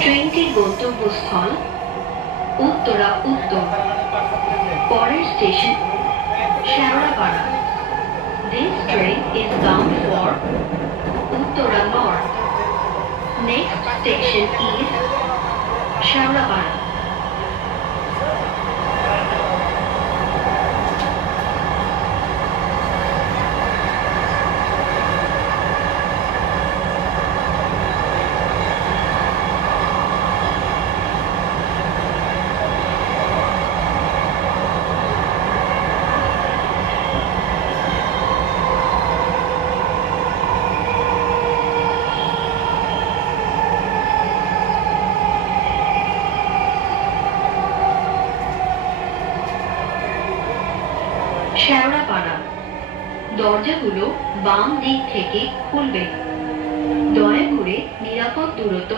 ট্রেনটির গন্তব্যস্থল উত্তরা উত্তর। পরের station Shewrapara. This train is bound for Uttara North. Next station is Shewrapara. Shewrapara. দরজাগুলো বাম দিক থেকে খুলবে। দয়া করে নিরাপদ দূরত্ব